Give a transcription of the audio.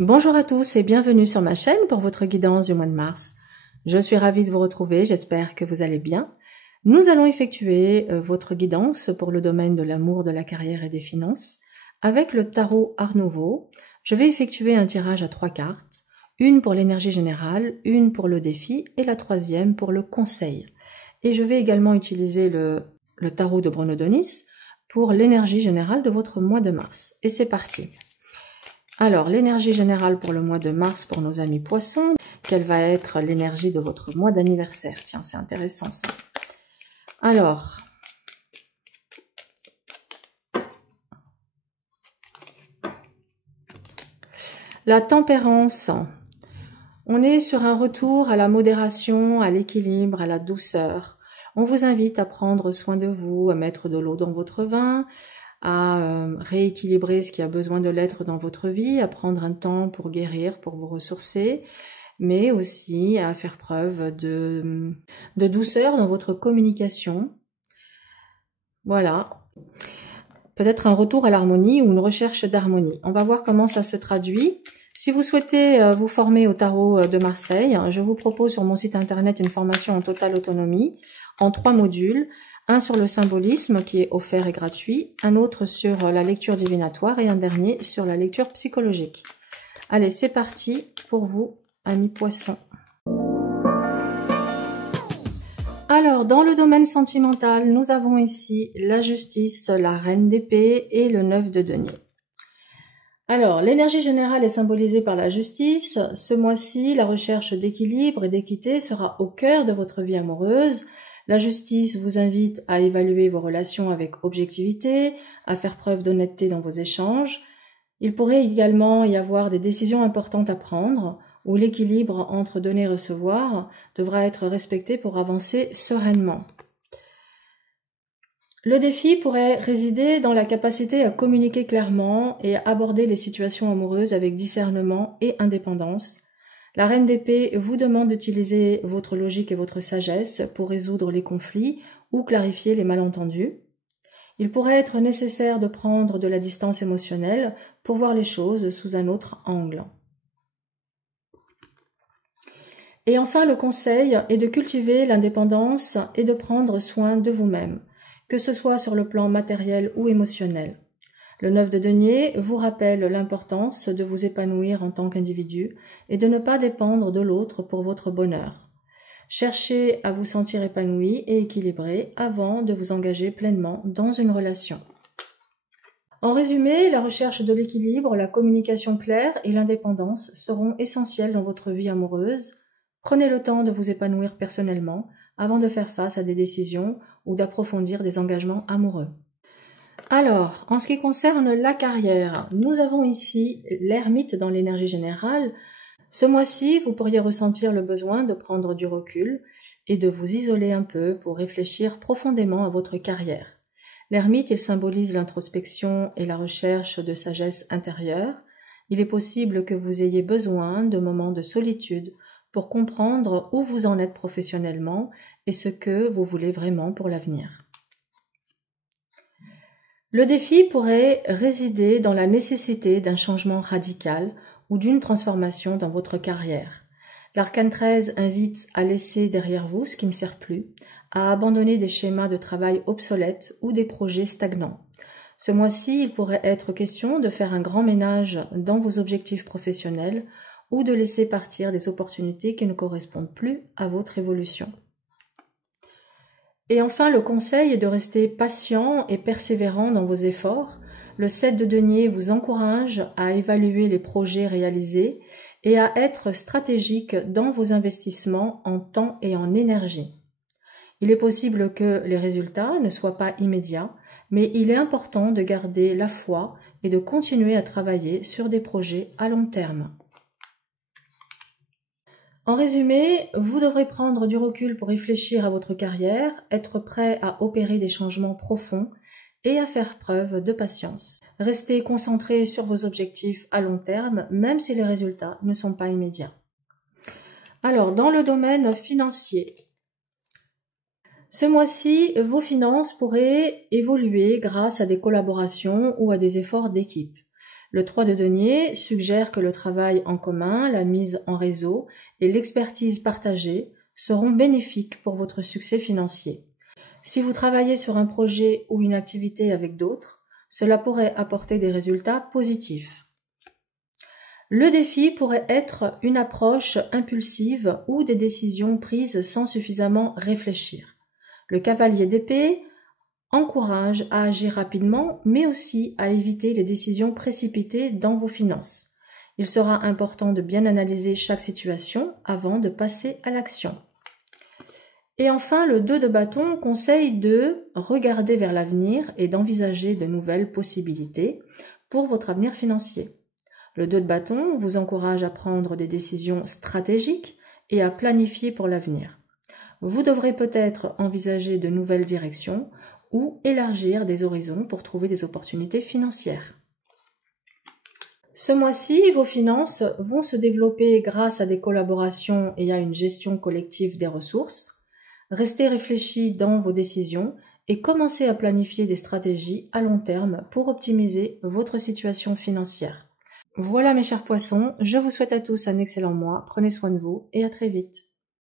Bonjour à tous et bienvenue sur ma chaîne pour votre guidance du mois de mars. Je suis ravie de vous retrouver, j'espère que vous allez bien. Nous allons effectuer votre guidance pour le domaine de l'amour, de la carrière et des finances avec le tarot Art Nouveau. Je vais effectuer un tirage à 3 cartes, une pour l'énergie générale, une pour le défi et la troisième pour le conseil. Et je vais également utiliser le tarot de Bruno Donis pour l'énergie générale de votre mois de mars. Et c'est parti. Alors, l'énergie générale pour le mois de mars pour nos amis poissons, quelle va être l'énergie de votre mois d'anniversaire? Tiens, c'est intéressant ça. Alors, la tempérance. On est sur un retour à la modération, à l'équilibre, à la douceur. On vous invite à prendre soin de vous, à mettre de l'eau dans votre vin, à rééquilibrer ce qui a besoin de l'être dans votre vie, à prendre un temps pour guérir, pour vous ressourcer, mais aussi à faire preuve de douceur dans votre communication. Voilà. Peut-être un retour à l'harmonie ou une recherche d'harmonie. On va voir comment ça se traduit. Si vous souhaitez vous former au tarot de Marseille, je vous propose sur mon site internet une formation en totale autonomie en 3 modules. Un sur le symbolisme qui est offert et gratuit, un autre sur la lecture divinatoire et un dernier sur la lecture psychologique. Allez, c'est parti pour vous, amis poissons. Alors, dans le domaine sentimental, nous avons ici la justice, la reine d'épée et le 9 de denier. Alors, l'énergie générale est symbolisée par la justice. Ce mois-ci, la recherche d'équilibre et d'équité sera au cœur de votre vie amoureuse. La justice vous invite à évaluer vos relations avec objectivité, à faire preuve d'honnêteté dans vos échanges. Il pourrait également y avoir des décisions importantes à prendre, où l'équilibre entre donner et recevoir devra être respecté pour avancer sereinement. Le défi pourrait résider dans la capacité à communiquer clairement et à aborder les situations amoureuses avec discernement et indépendance. La reine d'épée vous demande d'utiliser votre logique et votre sagesse pour résoudre les conflits ou clarifier les malentendus. Il pourrait être nécessaire de prendre de la distance émotionnelle pour voir les choses sous un autre angle. Et enfin, le conseil est de cultiver l'indépendance et de prendre soin de vous-même, que ce soit sur le plan matériel ou émotionnel. Le 9 de denier vous rappelle l'importance de vous épanouir en tant qu'individu et de ne pas dépendre de l'autre pour votre bonheur. Cherchez à vous sentir épanoui et équilibré avant de vous engager pleinement dans une relation. En résumé, la recherche de l'équilibre, la communication claire et l'indépendance seront essentielles dans votre vie amoureuse. Prenez le temps de vous épanouir personnellement avant de faire face à des décisions ou d'approfondir des engagements amoureux. Alors, en ce qui concerne la carrière, nous avons ici l'ermite dans l'énergie générale. Ce mois-ci, vous pourriez ressentir le besoin de prendre du recul et de vous isoler un peu pour réfléchir profondément à votre carrière. L'ermite, il symbolise l'introspection et la recherche de sagesse intérieure. Il est possible que vous ayez besoin de moments de solitude pour comprendre où vous en êtes professionnellement et ce que vous voulez vraiment pour l'avenir. Le défi pourrait résider dans la nécessité d'un changement radical ou d'une transformation dans votre carrière. L'arcane 13 invite à laisser derrière vous ce qui ne sert plus, à abandonner des schémas de travail obsolètes ou des projets stagnants. Ce mois-ci, il pourrait être question de faire un grand ménage dans vos objectifs professionnels ou de laisser partir des opportunités qui ne correspondent plus à votre évolution. Et enfin, le conseil est de rester patient et persévérant dans vos efforts. Le 7 de denier vous encourage à évaluer les projets réalisés et à être stratégique dans vos investissements en temps et en énergie. Il est possible que les résultats ne soient pas immédiats, mais il est important de garder la foi et de continuer à travailler sur des projets à long terme. En résumé, vous devrez prendre du recul pour réfléchir à votre carrière, être prêt à opérer des changements profonds et à faire preuve de patience. Restez concentré sur vos objectifs à long terme, même si les résultats ne sont pas immédiats. Alors, dans le domaine financier, ce mois-ci, vos finances pourraient évoluer grâce à des collaborations ou à des efforts d'équipe. Le 3 de denier suggère que le travail en commun, la mise en réseau et l'expertise partagée seront bénéfiques pour votre succès financier. Si vous travaillez sur un projet ou une activité avec d'autres, cela pourrait apporter des résultats positifs. Le défi pourrait être une approche impulsive ou des décisions prises sans suffisamment réfléchir. Le cavalier d'épée encourage à agir rapidement, mais aussi à éviter les décisions précipitées dans vos finances. Il sera important de bien analyser chaque situation avant de passer à l'action. Et enfin, le 2 de bâton conseille de regarder vers l'avenir et d'envisager de nouvelles possibilités pour votre avenir financier. Le 2 de bâton vous encourage à prendre des décisions stratégiques et à planifier pour l'avenir. Vous devrez peut-être envisager de nouvelles directions ou élargir des horizons pour trouver des opportunités financières. Ce mois-ci, vos finances vont se développer grâce à des collaborations et à une gestion collective des ressources. Restez réfléchis dans vos décisions et commencez à planifier des stratégies à long terme pour optimiser votre situation financière. Voilà mes chers poissons, je vous souhaite à tous un excellent mois, prenez soin de vous et à très vite.